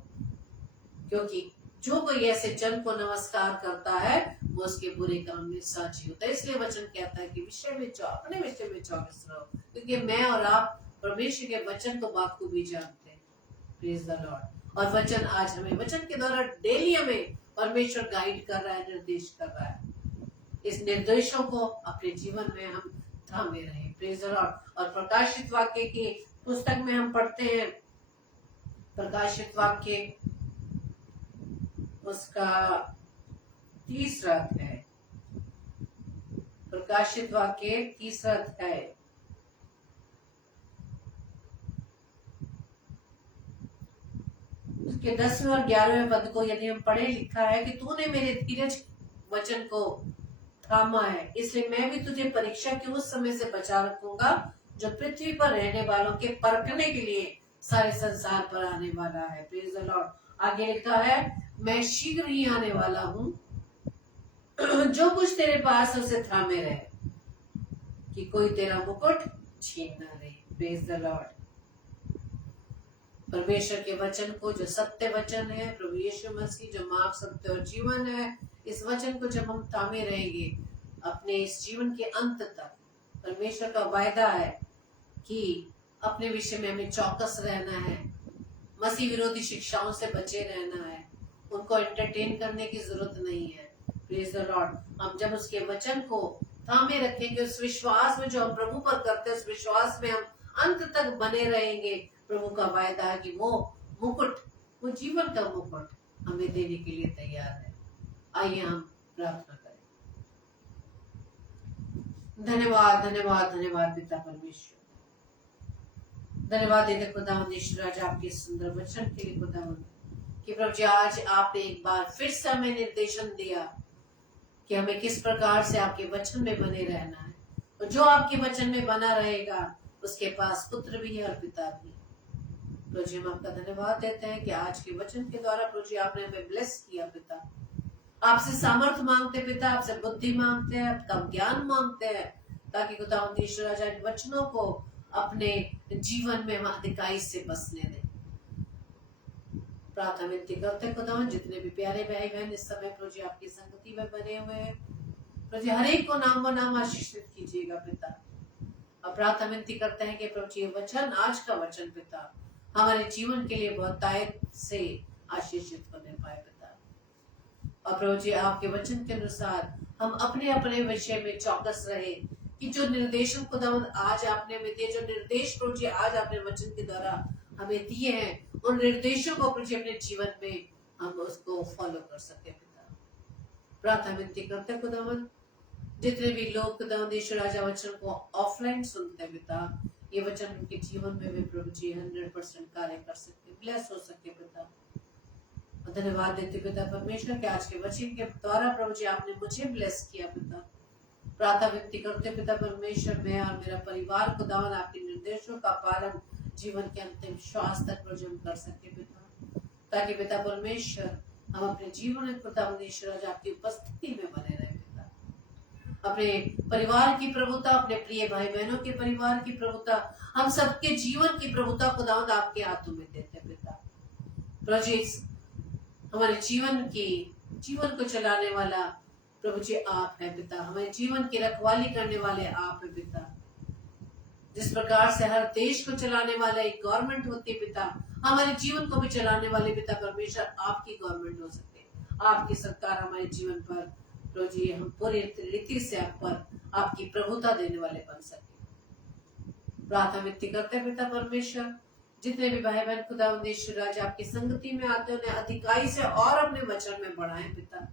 क्योंकि जो कोई ऐसे जन को नमस्कार करता है वो उसके बुरे काम में साझी होता है। इसलिए वचन कहता है कि अपने विषय में चौकस रहो, क्योंकि मैं और आप परमेश्वर के वचन को बाखूबी जानते हैं। Praise the lord. और वचन आज हमें, वचन के द्वारा डेली हमें परमेश्वर गाइड कर रहा है, निर्देश कर रहा है। इस निर्देशों को अपने जीवन में हम थामे रहे। Praise the lord. और प्रकाशित वाक्य की पुस्तक में हम पढ़ते हैं, प्रकाशित वाक्य उसका 30 अध्याय, प्रकाशित वाक्य 30 अध्याय उसके 10वें और 11वें पद को यदि हम पढ़े, लिखा है कि तूने मेरे धीरज वचन को थामा है, इसलिए मैं भी तुझे परीक्षा के उस समय से बचा रखूंगा जो पृथ्वी पर रहने वालों के परखने के लिए सारे संसार पर आने वाला है। Praise the Lord. आगे लिखा है, मैं शीघ्र ही आने वाला हूँ, जो कुछ तेरे पास उसे थामे रहे, कि कोई तेरा मुकुट छीन ना ले। Praise the Lord. परमेश्वर के वचन को, जो सत्य वचन है, प्रभु यीशु मसीह जो मार्ग, सत्य और जीवन है, इस वचन को जब हम थामे रहेंगे अपने इस जीवन के अंत तक, परमेश्वर का वायदा है कि अपने विषय में हमें चौकस रहना है, मसीह विरोधी शिक्षाओं से बचे रहना है, उनको एंटरटेन करने की जरूरत नहीं है। Praise the Lord. हम जब उसके वचन को थामे रखेंगे, उस विश्वास में जो हम प्रभु पर करते हैं, उस विश्वास में हम अंत तक बने रहेंगे, प्रभु का वायदा है कि वो मुकुट, वो जीवन का मुकुट हमें देने के लिए तैयार है। आइए हम प्रार्थना करें। धन्यवाद धन्यवाद धन्यवाद पिता परमेश्वर, धन्यवाद देते खुदावंद ईश्वर आज आपके सुंदर वचन के लिए खुदावंद, कि प्रभु जी आज आपने एक बार फिर से हमें निर्देशन दिया कि हमें किस प्रकार से आपके वचन में बने रहना है, और जो आपके वचन में बना रहेगा उसके पास पुत्र भी है और पिता भी। प्रभु जी हम आपका धन्यवाद देते हैं कि आज के वचन के द्वारा प्रभु जी आपने हमें ब्लेस किया पिता। आपसे सामर्थ मांगते पिता, आपसे बुद्धि मांगते हैं, आपका ज्ञान मांगते हैं, ताकि खुदावंद ईश्वर आज इन वचनों को अपने जीवन में हम अधिकाई से बसने दें। प्रार्थना विनती करते खुदावंद, जितने भी प्यारे भाई बहन इस समय प्रभु जी आपकी संगति में बने हुए हैं, प्रभु जी हर एक को नाम नाम आशीषित कीजिएगा पिता। और प्रार्थना विनती करते हैं कि प्रभु जी वचन, आज का वचन पिता हमारे जीवन के लिए बहुतायत से आशीषित होने पाए पिता। और प्रभु जी आपके वचन के अनुसार हम अपने अपने विषय में चौकस रहे, कि जो निर्देशन खुदावंद आज आपने हमें दिए, जो निर्देश प्रभु जी आज आपने वचन के द्वारा हमें दिए हैं, उन निर्देशों को प्रभु जी अपने जीवन में हम उसको फॉलो कर सके पिता। प्रार्थना विनती करते खुदावंद, जितने भी लोग खुदावंद ईश्वर राजा वचन को ऑफलाइन सुनते हैं पिता, ये वचन उनके जीवन में भी प्रभु जी 100% कार्य कर सके, ब्लेस हो सके पिता। धन्यवाद देते पिता परमेश्वर के आज के वचन के द्वारा प्रभु जी आपने मुझे ब्लेस किया पिता। प्रार्थना विनती करते पिता परमेश्वर, मैं और मेरा परिवार खुदावन आपके निर्देशों का पालन जीवन के अंतिम श्वास तक प्रभु जी हम कर सके पिता, ताकि पिता परमेश्वर हम अपने जीवन में खुदावन ईश्वर आज आपकी उपस्थिति में बने रहे पिता। अपने परिवार की प्रभुता, अपने प्रिय भाई बहनों के परिवार की प्रभुता, हम सबके जीवन की प्रभुता खुदावंद आपके हाथों में देते हैं पिता। प्रभु जी हमारे जीवन को चलाने वाला प्रभु जी आप है पिता। हमारे जीवन की रखवाली करने वाले आप है पिता। जिस प्रकार से हर देश को चलाने वाला एक गवर्नमेंट होती है पिता, हमारे जीवन को भी चलाने वाले पिता परमेश्वर आपकी गवर्नमेंट हो सकते हैं। आपकी सरकार हमारे जीवन पर प्रभु जी हम पूरी रीति से आप पर आपकी प्रभुता देने वाले बन सके। प्रार्थना विनती करते हैं पिता परमेश्वर, जितने भी भाई बहन खुदा उद्देश्य राज आपकी संगति में आते हैं उन्हें अधिकाई से और अपने वचन में बढ़ाएं पिता।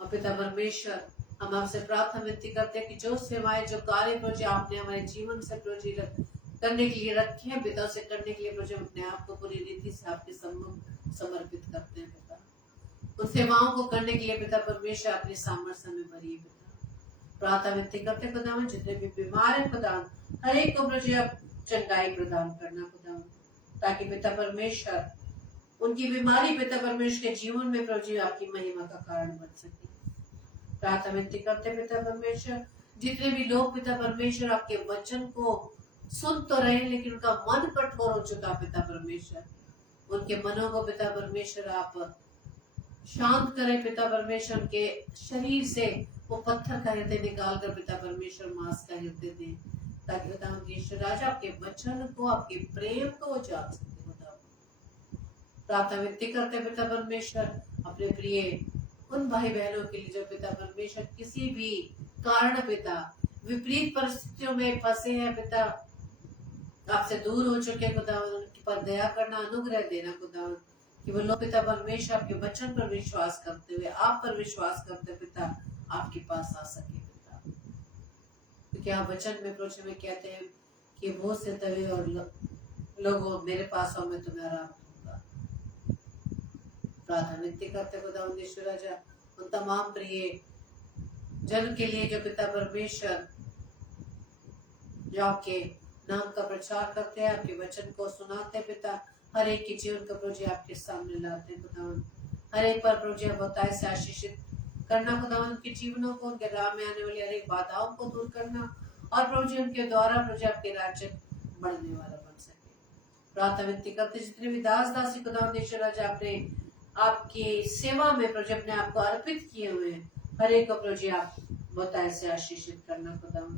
और पिता परमेश्वर हम आपसे प्रार्थना विनती करते हैं कि जो सेवाएं जो कार्य प्रभु आपने हमारे जीवन से प्रभु करने के लिए रखे हैं पिता, उसे करने के लिए प्रभु अपने आप को पूरी रीति से आपके सम्मुख समर्पित करते हैं पिता। उन सेवाओं को करने के लिए पिता परमेश्वर अपनी सामर्थ्य में भरिए पिता। प्रार्थना विनती करते खुदा जितने भी बीमार है खुदा हर एक को प्रभु आप चंगाई प्रदान करना खुदा, ताकि पिता परमेश्वर उनकी बीमारी पिता परमेश्वर के जीवन में प्रभु आपकी महिमा का कारण बन सके। प्रार्थना विनती करते पिता परमेश्वर, जितने भी लोग पिता परमेश्वर आपके वचन को सुन तो रहे लेकिन उनका मन कठोर हो चुका पिता परमेश्वर, उनके मनों को पिता परमेश्वर आप शांत करें पिता परमेश्वर। उनके शरीर से वो पत्थर का हृदय निकाल कर पिता परमेश्वर मांस का हृदय दे, ताकि पिता ईश्वर राजा आपके वचन को आपके प्रेम को वो जान सकते पिता। प्रार्थना विनती करते पिता परमेश्वर अपने प्रिय उन भाई बहनों के लिए जो पिता परमेश्वर किसी भी कारण पिता विपरीत परिस्थितियों में फंसे हैं पिता, आपसे दूर हो चुके खुदा, उनके पर दया करना अनुग्रह देना खुदा, कि वो लोग पिता परमेश्वर आपके वचन पर विश्वास करते हुए आप पर विश्वास करते पिता आपके पास आ सके पिता। क्योंकि आप वचन में प्रभु में कहते हैं कि बहुत से दबे और लोगों मेरे पास आओ मैं तुम्हें आराम दूंगा। प्रार्थना विनती करते खुदा ईश्वर राजा उन तमाम प्रिय जन के लिए जो पिता परमेश्वर जो आपके नाम का प्रचार करते हैं, आपके वचन को सुनाते हैं पिता, हर एक के जीवन का प्रभु आपके सामने लाते हैं खुदा, हर एक पर प्रभु आप बताए से आशीषित करना खुदा, उनके जीवनों को उनके राह में आने वाली हर एक बाधाओं को दूर करना और प्रभु उनके द्वारा प्रभु आपके राज्य बढ़ने वाला बन सके। प्रार्थना विनती करते जितने भी दास दासी खुदा राजा आपने आपकी सेवा में प्रभु अपने आप को अर्पित किए हुए हैं, हर एक को प्रभु आप बताए से आशीषित करना खुदा।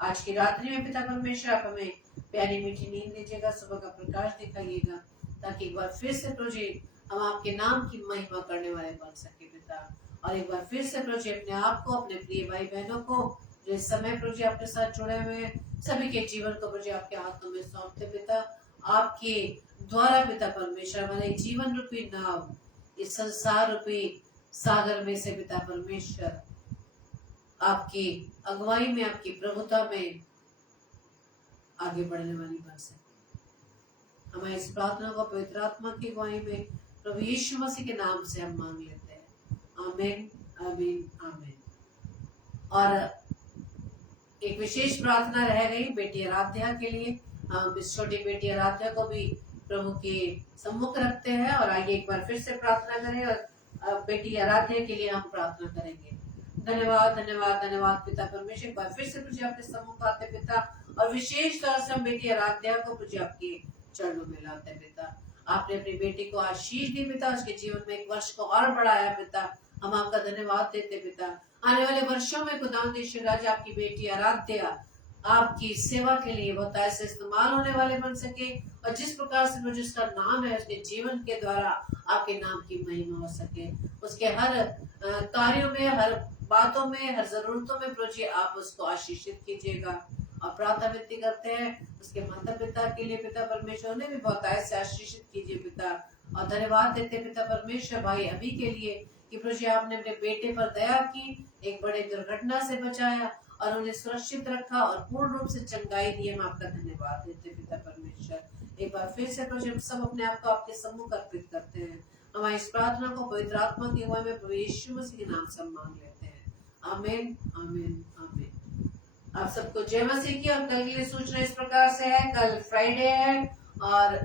आज की रात्रि में पिता परमेश्वर आप हमें प्यारी मीठी नींद दीजिएगा, सुबह का प्रकाश दिखाइएगा, ताकि एक बार फिर से प्रभु हम आपके नाम की महिमा करने वाले बन सके पिता। और एक बार फिर से प्रभु अपने आप को अपने प्रिय भाई बहनों को जो इस समय प्रभु आपके साथ जुड़े हुए हैं सभी के जीवन को प्रभु आपके हाथों में सौंपते पिता। आपके द्वारा पिता परमेश्वर हमारे जीवन रूपी नाव इस संसार रूपी सागर में से पिता परमेश्वर आपकी अगुवाई में आपकी प्रभुता में आगे बढ़ने वाली बन सके। हमारे इस प्रार्थना को पवित्र आत्मा की अगुवाई में प्रभु यीशु मसीह के नाम से हम मांग लेते हैं, आमीन आमीन आमीन। और एक विशेष प्रार्थना रह गई बेटी आराध्या के लिए। हम इस छोटी बेटी आराध्या को भी प्रभु के सम्मुख रखते हैं और आइए एक बार फिर से प्रार्थना करें और बेटी आराध्या के लिए हम प्रार्थना करेंगे। धन्यवाद धन्यवाद धन्यवाद पिता परमेश्वर, एक बार फिर से तुझे आपके सम्मुख आते पिता और विशेष तौर से हम बेटी आराध्या को तुझे आपके चरणों में लाते पिता। आपने अपनी बेटी को आशीष दी पिता, उसके जीवन में एक वर्ष को और बढ़ाया पिता, हम आपका धन्यवाद देते पिता। आने वाले वर्षों में खुदावंद राजा आपकी बेटी आराध्या आपकी सेवा के लिए बहुत ऐसे इस्तेमाल होने वाले बन सके और जिस प्रकार से मुझे उसका नाम है उसके जीवन के द्वारा आपके नाम की महिमा हो सके। उसके हर कार्यों में, हर बातों में, हर जरूरतों में प्रभु आप उसको आशीषित कीजिएगा। और प्रार्थना विनती करते हैं उसके माता पिता के लिए पिता परमेश्वर, उन्हें भी बहुत ऐसे आशीषित कीजिए पिता। और धन्यवाद देते पिता परमेश्वर भाई अभी के लिए कि प्रभु आपने अपने बेटे पर दया की, एक बड़े दुर्घटना से बचाया और उन्हें सुरक्षित रखा और पूर्ण रूप से चंगाई दी। हम आपका धन्यवाद देते पिता परमेश्वर। एक बार फिर से प्रभु हम सब अपने आप को आपके सम्मुख अर्पित करते हैं। हमारी इस प्रार्थना को पवित्र आत्मा की अगुवाई में प्रभु यीशु मसीह के नाम से मांग लेते हैं, आमीन आमीन आमीन। आप सबको जय मसीह की। और कल के लिए सूचना इस प्रकार से है, कल फ्राइडे है और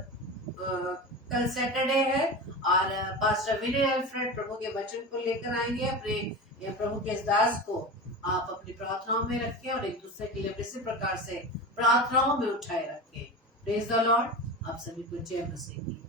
कल सैटरडे है और पास्टर विनय अल्फ्रेड प्रभु के वचन को लेकर आएंगे अपने या प्रभु के इस दास को आप अपनी प्रार्थनाओं में रखें और एक दूसरे के लिए इसी प्रकार से प्रार्थनाओं में उठाए रखें। Praise the Lord. आप सभी को जय मसीह की।